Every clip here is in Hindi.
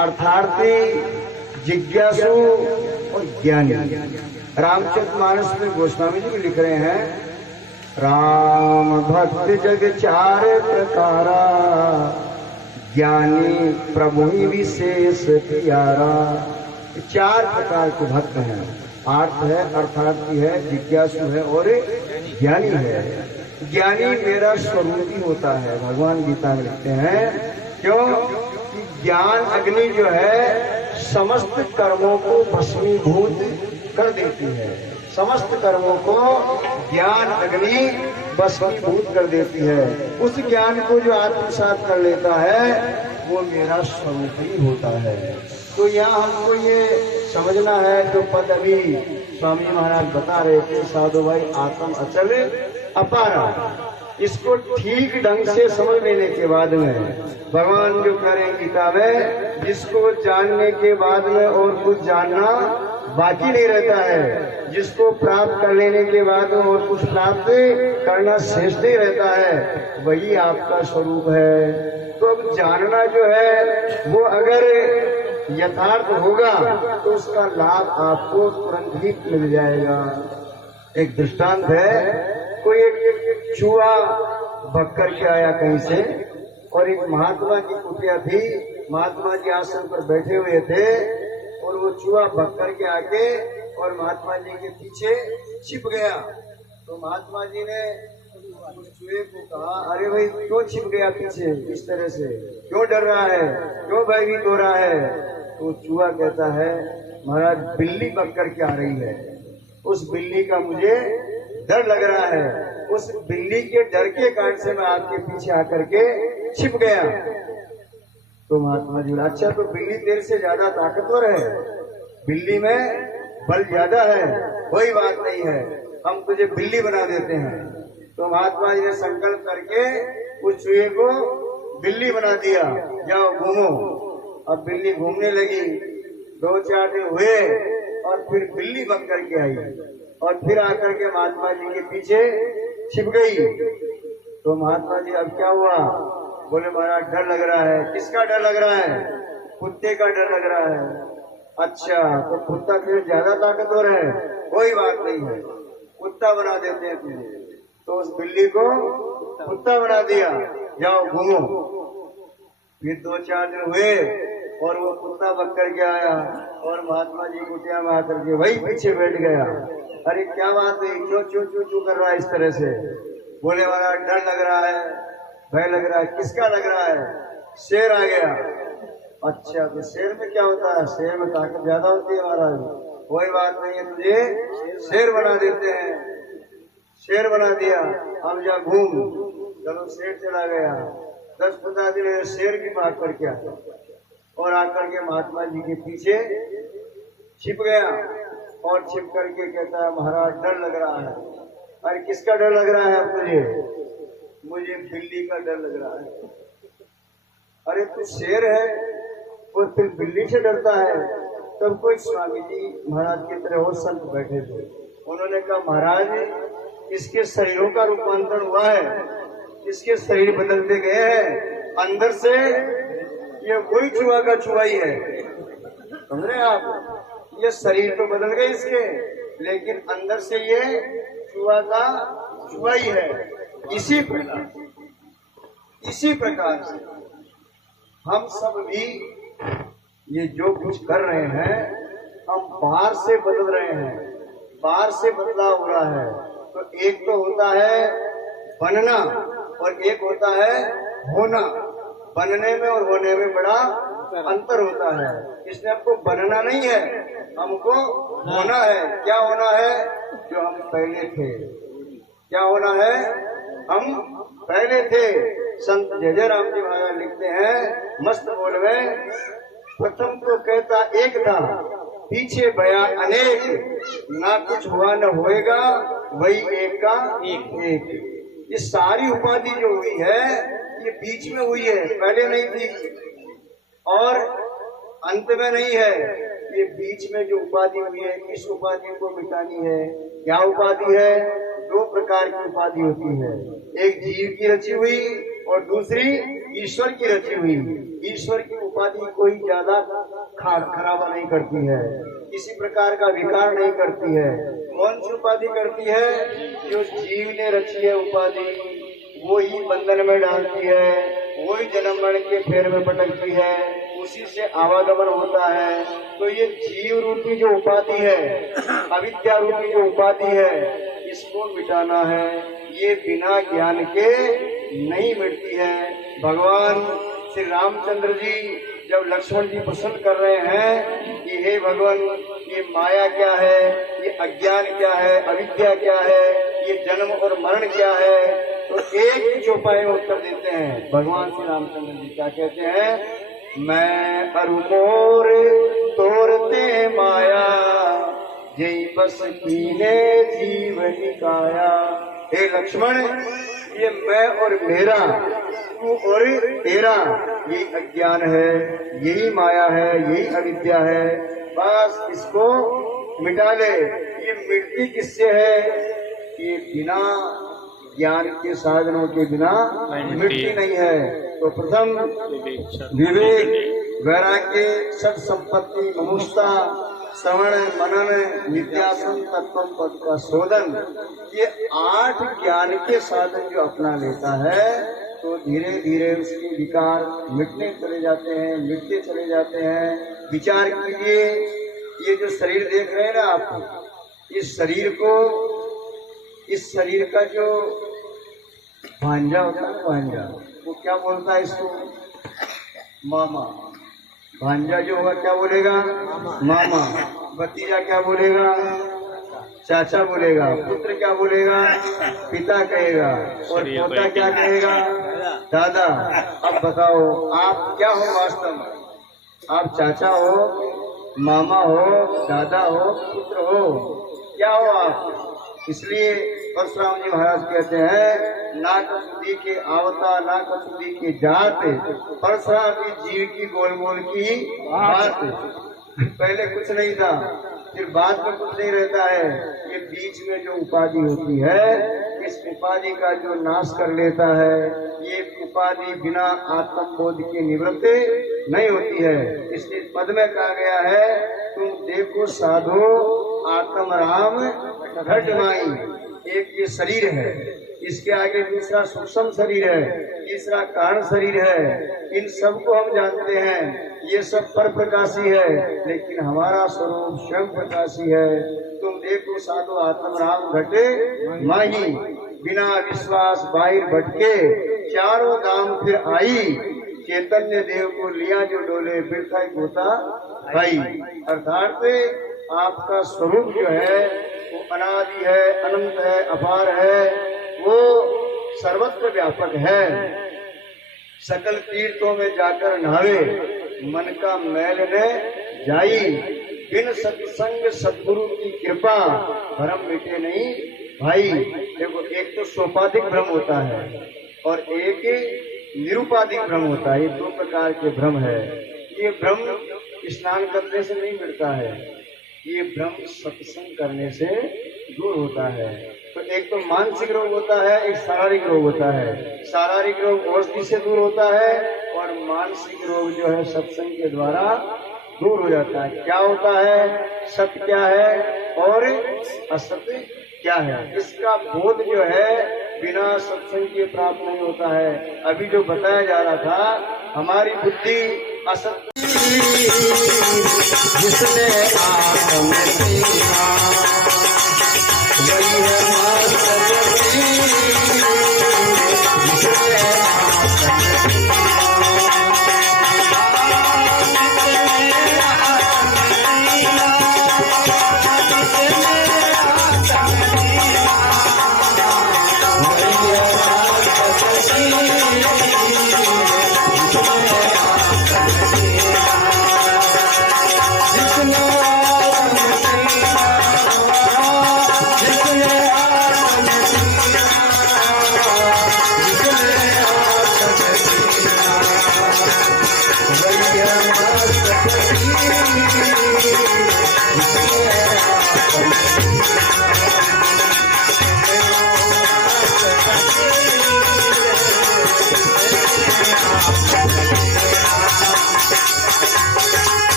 अर्थार्थी, जिज्ञासु और ज्ञानी। रामचरितमानस में गोस्वामी जी भी लिख रहे हैं, राम भक्त जग चार प्रकारा, ज्ञानी प्रभु ही विशेष प्यारा। चार प्रकार के भक्त हैं, आर्थ है, अर्थार्थी है, जिज्ञासु है और ज्ञानी है। ज्ञानी मेरा स्वरूप ही होता है, भगवान गीता में लिखते हैं। क्यों? कि ज्ञान अग्नि जो है समस्त कर्मों को भस्मीभूत कर देती है। समस्त कर्मों को ज्ञान अग्नि भस्मीभूत कर देती है। उस ज्ञान को जो आत्मसात कर लेता है वो मेरा स्वरूप ही होता है। तो यहाँ हमको ये समझना है, जो पद अभी स्वामी महाराज बता रहे थे, साधु भाई, आत्म अचल अपारा, इसको ठीक ढंग से समझ लेने के बाद में भगवान जो करें गीता में, जिसको जानने के बाद में और कुछ जानना बाकी नहीं रहता है, जिसको प्राप्त कर लेने के बाद में और कुछ प्राप्त करना शेष नहीं रहता है, वही आपका स्वरूप है। तो अब जानना जो है वो अगर यथार्थ होगा तो उसका लाभ आपको तुरंत ही मिल जाएगा। एक दृष्टांत है, कोई एक चूहा भग करके आया कहीं से, और एक महात्मा की कुटिया थी, महात्मा जी आसन पर बैठे हुए थे, और वो चूहा भग करके आके और महात्मा जी के पीछे छिप गया। तो महात्मा जी ने उस चूहे को कहा, अरे भाई क्यों छिप गया पीछे, इस तरह से क्यों डर रहा है, क्यों भयभीत हो रहा है? तो चूहा कहता है, महाराज बिल्ली भग करके आ रही है, उस बिल्ली का मुझे डर लग रहा है, उस बिल्ली के डर के कारण से मैं आपके पीछे आकर के छिप गया। तो महात्मा जी, अच्छा तो बिल्ली तेरे से ज्यादा ताकतवर है, बिल्ली में बल ज्यादा है, कोई बात नहीं है, हम तुझे बिल्ली बना देते हैं। तो महात्मा जी ने संकल्प करके उस चूहे को बिल्ली बना दिया, जाओ घूमो। अब बिल्ली घूमने लगी, 2-4 दिन हुए और फिर बिल्ली बन करके आई और फिर आकर के महात्मा जी के पीछे छिप गई। तो महात्मा जी, अब क्या हुआ? बोले, महाराज डर लग रहा है। किसका डर लग रहा है? कुत्ते का डर लग रहा है। अच्छा, तो कुत्ता फिर ज्यादा ताकतवर है, कोई बात नहीं है, कुत्ता बना देते हैं तुझे। तो उस बिल्ली को कुत्ता बना दिया, जाओ घूमो। फिर 2-4 दिन हुए और वो कुत्ता बक करके आया और महात्मा जी कुटिया में आकर के वही पीछे बैठ गया। अरे क्या बात है, क्यों चू चू चू कर रहा है इस तरह से? बोले, वाला डर लग रहा है, भय लग रहा है। किसका लग रहा है? शेर आ गया। अच्छा, तो शेर में क्या होता है? शेर में ताकत ज्यादा होती है महाराज। कोई बात नहीं है, तुझे शेर बना देते हैं। शेर बना दिया, अब जा घूम। चलो शेर चला गया। 10-15 दिन शेर भी भाग करके आया और आकर के महात्मा जी के पीछे छिप गया और छिप करके कहता है, महाराज डर लग रहा है। अरे किसका डर लग रहा है अब तुझे? मुझे बिल्ली का डर लग रहा है। अरे तू शेर है और फिर बिल्ली से डरता है? तब कोई स्वामी जी महाराज की तरह वो संत बैठे थे, उन्होंने कहा, महाराज इसके शरीरों का रूपांतरण हुआ है, इसके शरीर बदलते गए हैं, अंदर से ये वही चूहा का चूहा ही है। समझ रहे आप? ये शरीर तो बदल गए इसके, लेकिन अंदर से ये चूहा का चूहा ही है। इसी प्रकार से हम सब भी ये जो कुछ कर रहे हैं, हम बाहर से बदल रहे हैं, बाहर से बदलाव हो रहा है। तो एक तो होता है बनना और एक होता है होना। बनने में और होने में बड़ा अंतर होता है। इसलिए हमको बनना नहीं है, हमको होना है। क्या होना है? जो हम पहले थे। क्या होना है? हम पहले थे। संत जय राम जी महाराज लिखते हैं मस्त बोल में, प्रथम तो कहता एक था, पीछे भया अनेक, ना कुछ हुआ न होएगा, वही एक का एक। ये सारी उपाधि जो हुई है ये बीच में हुई है, पहले नहीं थी और अंत में नहीं है। ये बीच में जो उपाधि हुई है, इस उपाधि को मिटानी है। क्या उपाधि है? 2 प्रकार की उपाधि होती है, एक जीव की रची हुई और दूसरी ईश्वर की रची हुई। ईश्वर की उपाधि कोई ज्यादा खराबा नहीं करती है, किसी प्रकार का विकार नहीं करती है। कौन सी उपाधि करती है? जो जीव ने रची है उपाधि, वो ही बंधन में डालती है, वही जन्म मरण के फेर में पटकती है, उसी से आवागमन होता है। तो ये जीव रूपी जो उपाधि है, अविद्या रूपी जो उपाधि है, इसको मिटाना है। ये बिना ज्ञान के नहीं मिटती है। भगवान श्री रामचंद्र जी जब लक्ष्मण जी प्रश्न कर रहे हैं कि हे भगवान, ये माया क्या है, ये अज्ञान क्या है, अविद्या क्या है, ये जन्म और मरण क्या है, तो एक ही चौपाई में उत्तर देते हैं। भगवान श्री रामचंद्र जी क्या कहते हैं? मैं अरुमोर तोड़ते माया, जय बस कीने जीव निकाया। हे लक्ष्मण, ये मैं और मेरा, तू और तेरा, यही अज्ञान है, यही माया है, यही अविद्या है। बस इसको मिटा ले। ये मिटती किससे है? ये बिना ज्ञान के साधनों के बिना मिटती नहीं है। तो प्रथम विवेक, वैराग्य, सत संपत्ति, ममुष्ता, श्रवण, मनन, नित्यासन, तत्व पद का शोधन, ये 8 ज्ञान के साधन जो अपना लेता है तो धीरे धीरे उसके विकार मिटने चले जाते हैं, मिटते चले जाते हैं। विचार कीजिए, ये जो शरीर देख रहे हैं ना आप, इस शरीर को, इस शरीर का जो भांजा होता है, भांजा, वो क्या बोलता है इसको? मामा। भांजा जो होगा क्या बोलेगा? मामा। भतीजा क्या बोलेगा? चाचा बोलेगा। पुत्र क्या बोलेगा? पिता कहेगा। और पोता क्या कहेगा? दादा। अब बताओ आप क्या हो वास्तव में? आप चाचा हो, मामा हो, दादा हो, पुत्र हो, क्या हो आप? इसलिए परशुराम जी महाराज कहते हैं, ना कसुदी के आवता, ना कसुदी के जात, परशुराम की जीव की गोल गोल की बात। पहले कुछ नहीं था, फिर बाद में कुछ नहीं रहता है। ये बीच में जो उपाधि होती है, इस उपाधि का जो नाश कर लेता है, ये उपाधि बिना आत्मबोध के निवृत्त नहीं होती है। इसलिए पद में कहा गया है, तुम देखो साधो आत्म राम घट माई। एक ये शरीर है, इसके आगे दूसरा सूक्ष्म शरीर है, तीसरा कारण शरीर है। इन सबको हम जानते हैं, ये सब पर प्रकाशी है, लेकिन हमारा स्वरूप स्वयं प्रकाशी है। तुम देखो साधो आत्म राम घटे माही, बिना विश्वास बाहिर भटके, चारों धाम फिर आई, चैतन्य देव को लिया जो डोले, फिर था गोता भाई। अर्थात आपका स्वरूप जो है वो अनादि है, अनंत है, अपार है, वो सर्वत्र व्यापक है। सकल तीर्थों में जाकर नहावे, मन का मैल ने जाई, बिन सत्संग सद्गुरु की कृपा, भ्रम मिटे नहीं भाई। देखो, एक तो सोपाधिक भ्रम होता है और एक निरुपाधिक भ्रम होता है। ये 2 प्रकार के भ्रम है। ये भ्रम स्नान करने से नहीं मिटता है, ये भ्रम सत्संग करने से दूर होता है। तो एक तो मानसिक रोग होता है, एक शारीरिक रोग होता है। शारीरिक रोग औषधि से दूर होता है और मानसिक रोग जो है सत्संग के द्वारा दूर हो जाता है। क्या होता है? सत्य क्या है और असत्य क्या है, इसका बोध जो है बिना सत्संग के प्राप्त नहीं होता है। अभी जो बताया जा रहा था, हमारी बुद्धि असत्य जिसने आत्म सीखा, वही है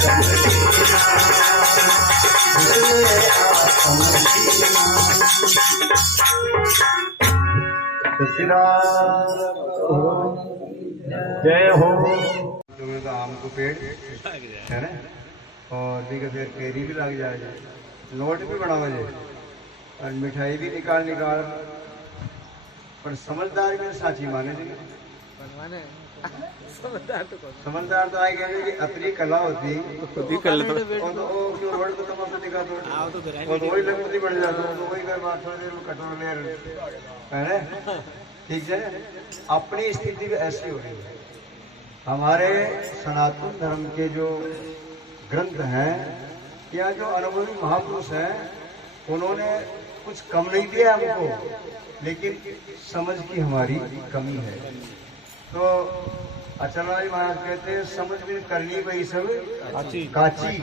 जय हो। तुम्हें तो आम को पेड़ है ना, और भी फिर केरी भी लग जाए, नोट भी बना मुझे और मिठाई भी निकाल निकाल, पर समझदार में साची माने थे। समझदार तो आए कहते कि अपनी कला होती खुद ही कर लेते, और तो वो रोड को तमाशा दिखा दो, वो तो वही लगभग बढ़ जाता, तो वही कर बात थोड़ी देर में कटोर ले है ना। ठीक है, अपनी स्थिति भी ऐसी हो रही है। हमारे सनातन धर्म के जो ग्रंथ हैं या जो अनुभवी महापुरुष हैं, उन्होंने कुछ कम नहीं दिया हमको, लेकिन समझ की हमारी कमी है। तो अचलराज महाराज कहते हैं, समझ में करनी वही सब काची,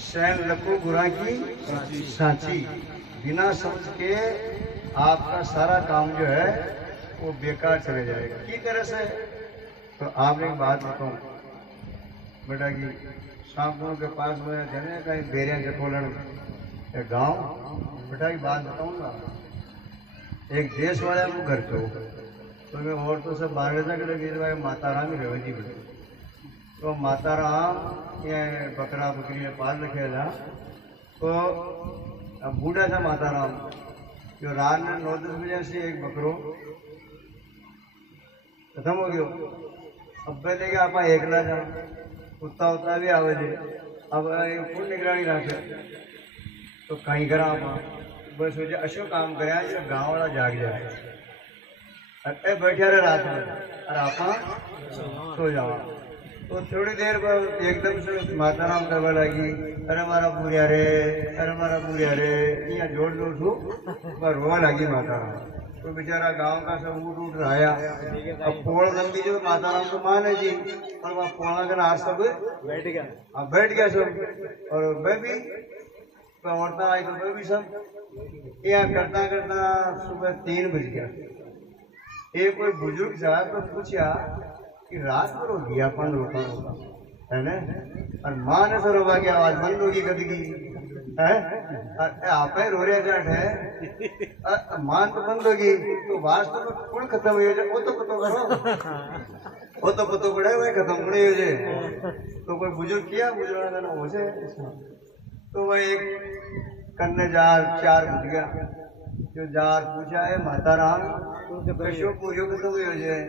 सैन लको गुरा की सांची। बिना समझ के आपका सारा काम जो है वो बेकार चले जाएगा। की तरह से तो आपने एक बात बताऊं बेटा की, शामपुर के पास में जने कहीं बेरिया के खोलन गांव, बेटा की बात बताऊंगा। एक देश वाले को घर पे तो मैं औरतों से 12 तक लगे माता राम ही रहे जी। तो माता राम ये बकरा बकरी पाल रखे था, तो अब बूढ़ा था माता राम, जो रात में 9-10 बजे से एक बकरो खत्म हो गयो। अब पहले क्या आप एकला जा कुत्ता उतना भी आवे थे, अब फुल निगरानी रखे तो कहीं करा आप बस सोचे अशो काम करे गाँव वाला जाग जाए, अरे बैठे रहे रात में और आप सो जाओ। तो थोड़ी देर बाद एकदम से माता राम करवा लगी, अरे मारा पूरिया रे, अरे मारा पूरिया रे, यहाँ जोड़ जोड़ छू पर रोवा लगी माता राम। तो बेचारा गांव का सब ऊट उठ रहा। अब पोड़ लंबी जो माता राम को मान है जी, और वहाँ पोड़ा का नार सब बैठ गया, अब बैठ गया सब, और मैं भी औरतें आई तो मैं भी सब यहाँ करता करता सुबह 3 बज गया। एक कोई बुजुर्ग साहब तो पूछा कि रात को रो गया अपन रोता रोता है ना, और माँ ने सर रोबा की आवाज बंद होगी कदगी है, आप रो रहे जाट है मां तो बंद होगी, तो वास्तव में कौन खत्म हो जाए वो तो पतो करो, वो तो पतो पड़े वही खत्म पड़े हो जाए। तो कोई बुजुर्ग किया, बुजुर्ग ना हो जाए, तो वह एक कन्ने जार 4 बज गया, जो जार पूछा है माता राम कशो पूरी खत्म हो जाए।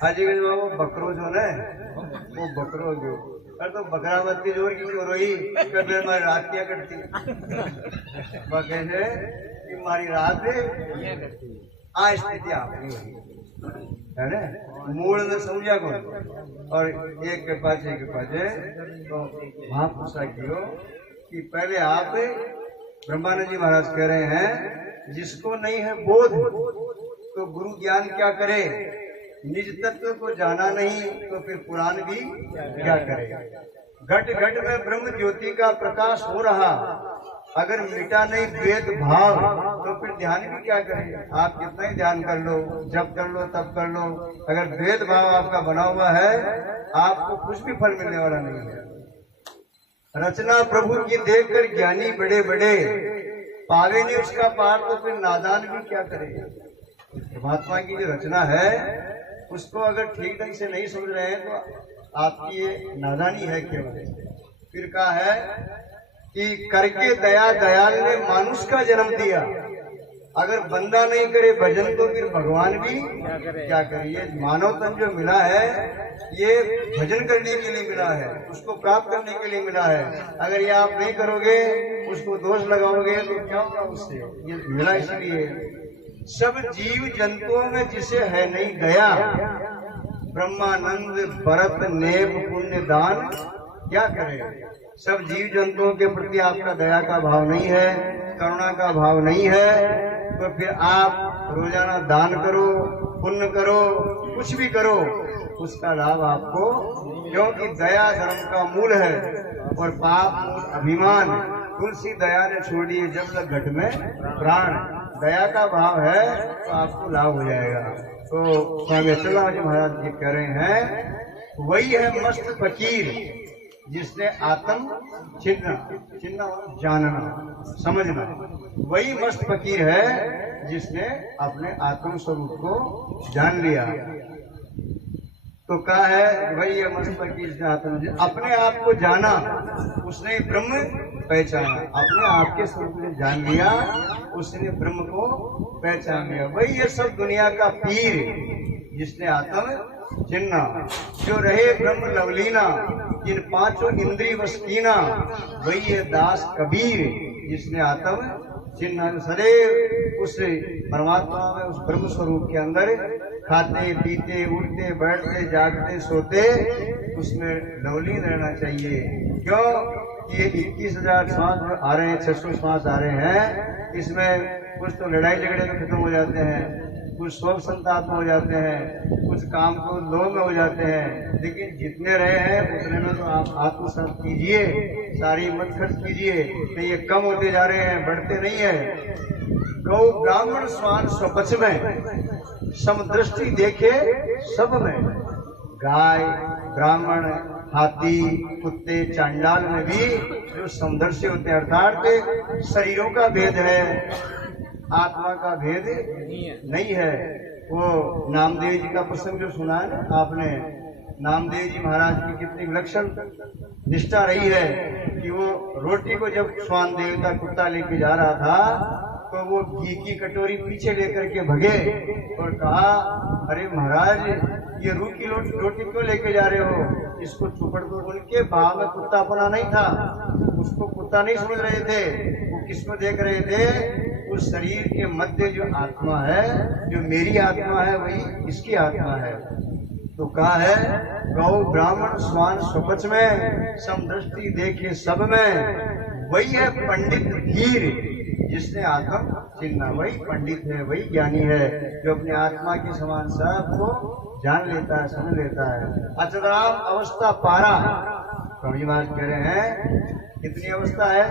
हाजी गंज वो बकरो जो है वो बकरो जो, अरे तो बकरा बत्ती जोर की क्यों रोई, कभी हमारी रात क्या कटती बके से कि हमारी रात आ स्थिति आपकी है ना, मूल ने समझा को, और एक के पाछे तो वहां पूछा क्यों कि पहले आप ब्रह्मानंद जी महाराज कह रहे हैं जिसको नहीं है बोध तो गुरु ज्ञान क्या करे, निज तत्व को जाना नहीं तो फिर पुराण भी क्या करेगा। घट घट में ब्रह्म ज्योति का प्रकाश हो रहा, अगर मिटा नहीं वेद भाव तो फिर ध्यान भी क्या करेगा। आप कितना ही ध्यान कर लो, जब कर लो तब कर लो, अगर वेद भाव आपका बना हुआ है आपको कुछ भी फल मिलने वाला नहीं है। रचना प्रभु की देखकर ज्ञानी बड़े बड़े पावे नहीं उसका पार, तो फिर नादान भी क्या करेगा। परमात्मा की जो रचना है उसको अगर ठीक ढंग से नहीं समझ रहे हैं तो आपकी ये नादानी है केवल। फिर कहा है कि करके दया दयाल ने मानुष का जन्म दिया, अगर बंदा नहीं करे भजन तो फिर भगवान भी क्या करे। ये मानव तन जो मिला है ये भजन करने के लिए मिला है, उसको प्राप्त करने के लिए मिला है। अगर ये आप नहीं करोगे, उसको दोष लगाओगे तो क्या होगा उससे, ये मिला इसलिए। सब जीव जंतुओं में जिसे है नहीं दया, ब्रह्मानंद भरत नेप पुण्य दान क्या करे। सब जीव जंतुओं के प्रति आपका दया का भाव नहीं है, करुणा का भाव नहीं है, तो फिर आप रोजाना दान करो, पुण्य करो, कुछ भी करो, उसका लाभ आपको, क्योंकि दया धर्म का मूल है और पाप मूल अभिमान। तुलसी दया ने छोड़ी जब तक घट में प्राण, दया का भाव है तो आपको लाभ हो जाएगा। तो स्वामी अचलराज महाराज जी कह रहे हैं वही है मस्त फकीर जिसने आत्म चिन्ह जानना समझना, वही मस्त फकीर है जिसने अपने आत्म स्वरूप को जान लिया। तो कहा है भाई ये मस्त फकीर से आत्म अपने आप को जाना, उसने ब्रह्म पहचाना, अपने आप के स्वरूप में जान लिया, उसने ब्रह्म को पहचान लिया। वही ये सब दुनिया का पीर जिसने आत्म चिन्ना, जो रहे ब्रह्म लवलीना, जिन पांचों इंद्रिय वस्तीना, वही ये दास कबीर जिसने आत्म चिन्ह सदैव उस परमात्मा में, उस ब्रह्म स्वरूप के अंदर खाते पीते उठते बैठते जागते सोते उसमें लवलीन रहना चाहिए। क्यों? ये 21,000 श्वास आ रहे हैं, 600 श्वास आ रहे हैं, इसमें कुछ तो लड़ाई झगड़े में खत्म हो जाते हैं, कुछ शोक संताप में हो जाते हैं, कुछ काम को लोभ में हो जाते हैं, लेकिन जितने रहे हैं उतने में तो आप आत्मसात कीजिए, सारी मत खर्च कीजिए, तो ये कम होते जा रहे हैं, बढ़ते नहीं है। गौ ब्राह्मण स्वान स्वपच में समदृष्टि देखे सब में, गाय ब्राह्मण हाथी कुत्ते चांडाल में भी जो समदर्शी होते हैं, अर्थात शरीरों का भेद है, आत्मा का भेद नहीं है। वो नामदेव जी का प्रसंग जो सुना है ना आपने, नामदेव जी महाराज की कितनी विलक्षण निष्ठा रही है कि वो रोटी को जब स्वान देवता कुत्ता लेके जा रहा था तो वो घी की कटोरी पीछे लेकर के भगे और कहा, अरे महाराज ये रूखी रोटी क्यों लेके जा रहे हो, इसको चुपड़ दो। उनके भाव में कुत्तापना नहीं था, उसको कुत्ता नहीं समझ रहे थे, वो किसको देख रहे थे, उस शरीर के मध्य जो आत्मा है, जो मेरी आत्मा है, वही इसकी आत्मा है। तो कहा है गौ ब्राह्मण स्वान स्वपच में समदृष्टि देखे सब में, वही है पंडित धीर जिसने आत्म चिन्ह, वही पंडित है, वही ज्ञानी है जो अपने आत्मा के समान सबको जान लेता है, समझ लेता है। अचराम अवस्था पारा, कवि महाराज कह रहे हैं कितनी अवस्था है,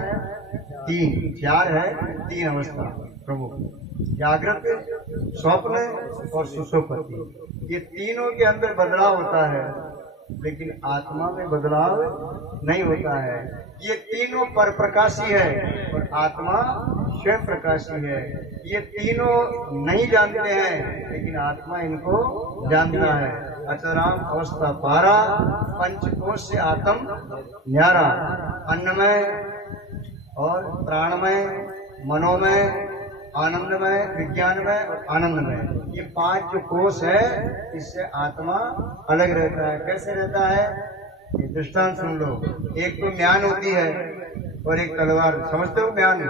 3 4 है, 3 अवस्था प्रमुख, जागृत स्वप्न और सुषुप्ति। ये तीनों के अंदर बदलाव होता है, लेकिन आत्मा में बदलाव नहीं होता है। ये तीनों पर प्रकाशी है और आत्मा स्वयं प्रकाशी है। ये तीनों नहीं जानते हैं, लेकिन आत्मा इनको जानता है। अचराम अवस्था पारा, पंचकोश से आत्म न्यारा, अन्नमय और प्राणमय, मनोमय, आनंदमय, विज्ञानमय और आनंदमय, ये 5 जो कोश है इससे आत्मा अलग रहता है। कैसे रहता है, दृष्टांत सुन लो। एक तो म्यान होती है और एक तलवार, समझते हो म्यान?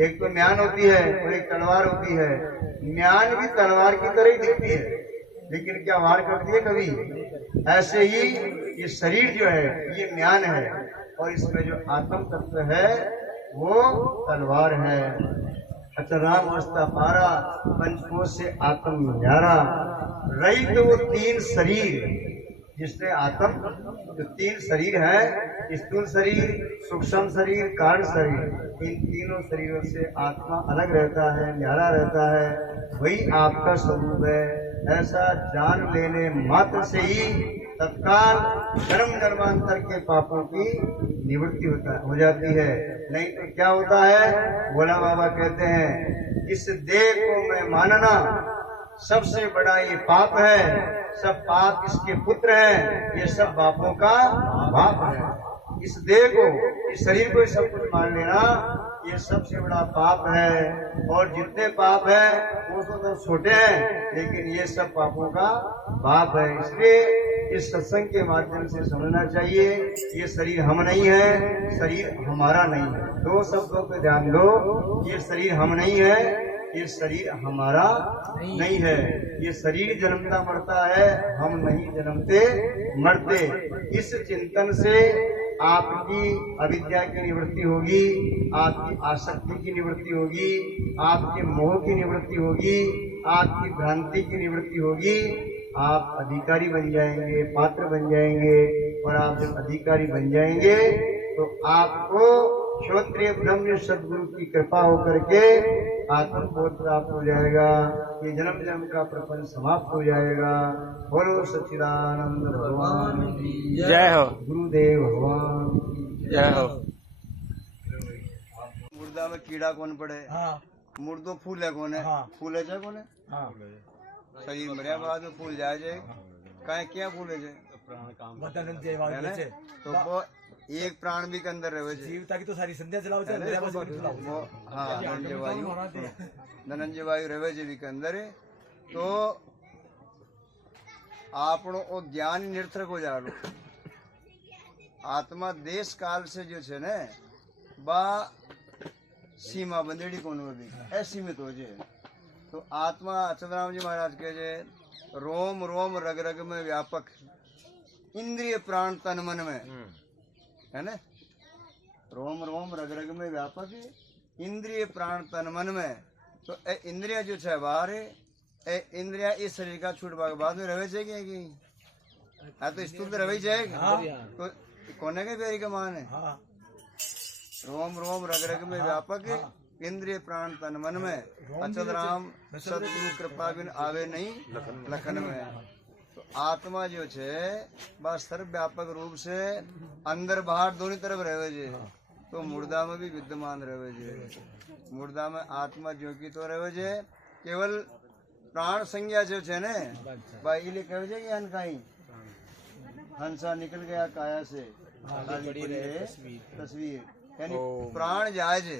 एक तो म्यान होती है और एक तलवार होती है। म्यान भी तलवार की तरह ही दिखती है, लेकिन क्या वार करती है कभी? ऐसे ही ये शरीर जो है ये म्यान है और इसमें जो आत्म तत्व है वो तलवार है। अचराम अवस्था पारा, पंचकोश से आत्म न्यारा, रही तो वो 3 शरीर जिसने आत्म, जो 3 शरीर है, स्थूल शरीर, सूक्ष्म शरीर, कारण शरीर, इन तीनों शरीरों से आत्मा अलग रहता है, न्यारा रहता है, वही आपका स्वरूप है। ऐसा जान लेने मात्र से ही तत्काल जन्म जन्मांतर के पापों की निवृत्ति हो जाती है। नहीं तो क्या होता है, भोला बाबा कहते हैं, इस देह को मैं मानना सबसे बड़ा ये पाप है, सब पाप इसके पुत्र हैं, ये सब पापों का बाप है। इस देह को, इस शरीर को सब कुछ मान लेना ये सबसे बड़ा पाप है। और जितने पाप है वो तो छोटे हैं, लेकिन ये सब पापों का बाप है। इसलिए इस सत्संग के माध्यम से समझना चाहिए, ये शरीर हम नहीं है, शरीर हमारा नहीं है। 2 शब्दों पे ध्यान दो, ये शरीर हम नहीं है, ये शरीर हमारा नहीं है। ये शरीर जन्मता मरता है, हम नहीं जन्मते मरते। इस चिंतन से आपकी अविद्या की निवृत्ति होगी, आपकी आसक्ति की निवृत्ति होगी, आपके मोह की निवृत्ति होगी, आपकी भ्रांति की निवृत्ति होगी। आप अधिकारी बन जाएंगे, पात्र बन जाएंगे, और आप जब अधिकारी बन जाएंगे तो आपको श्रोत्रिय ब्रह्म सदगुरु की कृपा होकर के आत्मबोध प्राप्त हो जाएगा। ये जन्म जन्म का प्रपंच समाप्त हो जाएगा। बोलो सच्चिदानंद भगवान की। जय हो। गुरुदेव भगवान जय हो। मुर्दा में कीड़ा कौन पड़े? हाँ मुर्दो फूल है कौन है? हाँ। फूल है कौन है? हाँ शरीर मरिया बाद में फूल जाए जाए कहीं क्या फूल है जाए वतन जय वाले है ना? से तो वो एक प्राण भी के अंदर रहे छे। जीवता की तो सारी संध्या चलाओ है ना? वो हाँ धनंजय वायु रहे छे भी के अंदर है। तो આપણો ઓ જ્ઞાન નિર્થક हो जालो। आत्मा देश काल से जो छे ने बा सीमा बंदेड़ी कोन होती असीमित हो जे। तो आत्मा अचलराम जी महाराज कहे जे रोम रोम रग रग में व्यापक इंद्रिय प्राण तन मन में है ना। रोम रोम रग रग में व्यापक इंद्रिय प्राण तन मन में। तो ए इंद्रिया जो है बाहर ए इंद्रिया इस शरीर का छूट भाग बाद में रहे छे कि हाँ तो स्थूल तो रहे जाएगा। तो कोने के पेरी का मान है रोम रोम रग रग में व्यापक इंद्रिय प्राण तन मन में अचल राम सतगुरु कृपा बिन आवे नहीं लखन में। तो आत्मा जो छे बस सर्व व्यापक रूप से अंदर बाहर दोनों तरफ रहे छे। तो मुर्दा में भी विद्यमान रहे छे। मुर्दा में आत्मा जो की तो रहे छे केवल प्राण संज्ञा जो छे ने भाई लिए कहे छे कि अनकाई हंसा निकल गया काया से खाली पड़ी है तस्वीर यानी प्राण जाए जे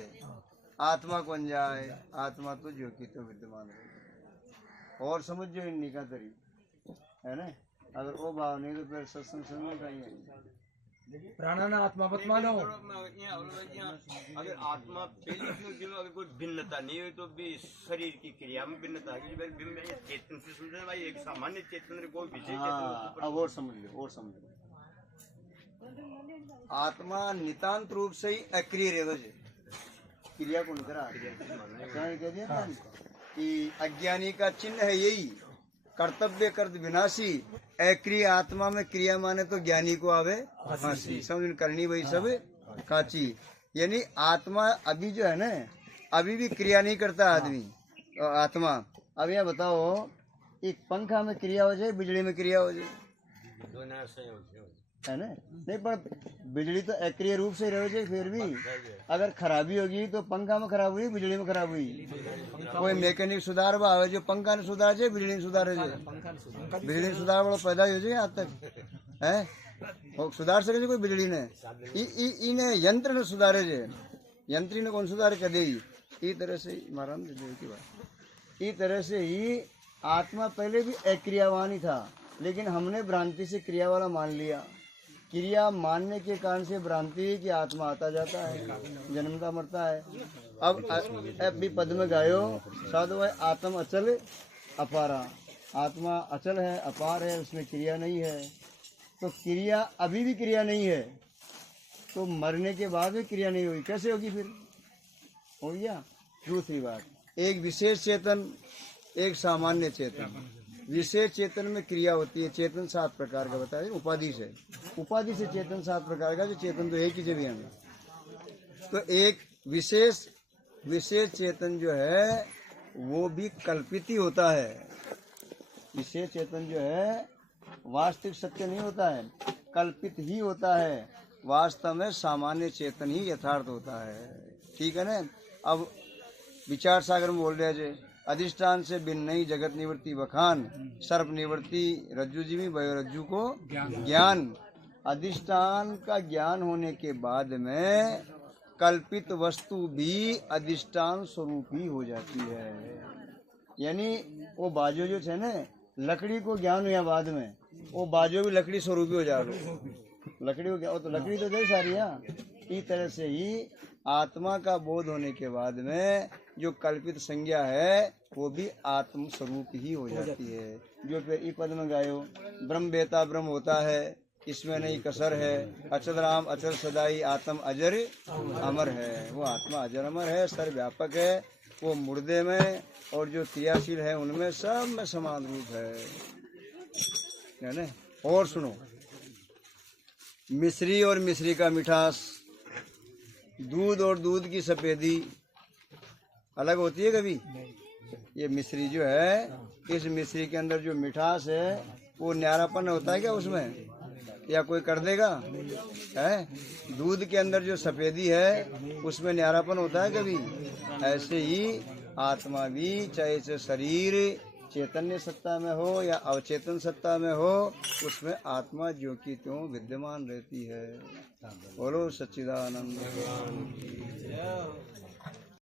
आत्मा कौन जाए। आत्मा तो जो की तो विद्यमान रहे और समझ जो इन निका तरी है ना। अगर वो भाव नहीं तो फिर सत्संग सुनने का ही है। प्राणना आत्मा मत मानो। अगर आत्मा पहले दिलो अगर कोई भिन्नता नहीं हुई तो भी शरीर की क्रिया में भिन्नता है। चेतन से सुन रहे भाई एक सामान्य चेतन कोई विशेष चेतन। अब और समझ लो और समझ लो। आत्मा नितांत रूप से ही अक्रिय रहे छे। क्रिया को करा कह दिया कि अज्ञानी का चिन्ह है यही कर्तव्य कर्त विनाशी। अक्रिय आत्मा में क्रिया माने तो ज्ञानी को आवे फांसी। समझ करनी वही सब काची। यानी आत्मा अभी जो है ना अभी भी क्रिया नहीं करता आदमी आत्मा। अब यह बताओ एक पंखा में क्रिया हो जाए बिजली में क्रिया हो जाए है ना। नहीं पर बिजली तो अक्रिय रूप से रह जाए फिर भी अगर खराबी होगी तो पंखा में खराब हुई बिजली में खराब हुई। कोई मैकेनिक सुधार भावे जो पंखा ने सुधार जाए बिजली ने सुधारे जाए। बिजली ने सुधार वाला पैदा हो जाए आज तक है और सुधार सके कोई बिजली ने इन्हें यंत्र ने सुधारे जाए। यंत्री ने कौन सुधार कर देगी। इस तरह से महाराज की बात इस तरह से ही आत्मा पहले भी अक्रियावान ही था लेकिन हमने भ्रांति से क्रिया वाला मान लिया। क्रिया मानने के कारण से भ्रांति है कि आत्मा आता जाता है जन्मता मरता है। अब भी पद में गायो साधु है आत्म अचल अपारा। आत्मा अचल है अपार है उसमें क्रिया नहीं है। तो क्रिया अभी भी क्रिया नहीं है तो मरने के बाद भी क्रिया नहीं होगी कैसे होगी फिर हो गया। दूसरी बात एक विशेष चेतन एक सामान्य चेतन। विशेष चेतन में क्रिया होती है। चेतन 7 प्रकार का बताया उपाधि से चेतन 7 प्रकार का जो चेतन तो एक ही से भी हमें। तो एक विशेष चेतन जो है वो भी कल्पित ही होता है। विशेष चेतन जो है वास्तविक सत्य नहीं होता है कल्पित ही होता है। वास्तव में सामान्य चेतन ही यथार्थ होता है। ठीक है ना। अब विचार सागर में बोल रहे थे अधिष्ठान से भिन्न नहीं जगत निवृत्ति बखान सर्प निवृत्ति रज्जु जीवी वयो रज्जु को ज्ञान। अधिष्ठान का ज्ञान होने के बाद में कल्पित वस्तु भी अधिष्ठान स्वरूप ही हो जाती है। यानी वो बाजो जो है ना लकड़ी को ज्ञान हुआ बाद में वो बाजो भी लकड़ी स्वरूप ही हो जाएगा। लकड़ी को क्या तो लकड़ी तो दे सारी इस तरह से ही आत्मा का बोध होने के बाद में जो कल्पित संज्ञा है वो भी आत्म स्वरूप ही हो जाती है। जो फिर ई पद में गायो ब्रह्म बेता ब्रह्म होता है इसमें नहीं कसर है। अचल राम अचल सदाई आत्म अजर अमर है। वो आत्मा अजर अमर है सर्वव्यापक है। वो मुर्दे में और जो क्रियाशील है उनमें सब में समान रूप है ना। और सुनो मिश्री और मिश्री का मिठास दूध और दूध की सफेदी अलग होती है कभी। ये मिश्री जो है इस मिश्री के अंदर जो मिठास है वो न्यारापन होता है क्या उसमें या कोई कर देगा? है दूध के अंदर जो सफेदी है उसमें न्यारापन होता है कभी? ऐसे ही आत्मा भी चाहे से शरीर चैतन्य सत्ता में हो या अवचेतन सत्ता में हो, उसमें आत्मा जो की त्यों विद्यमान रहती है। बोलो सच्चिदानंद।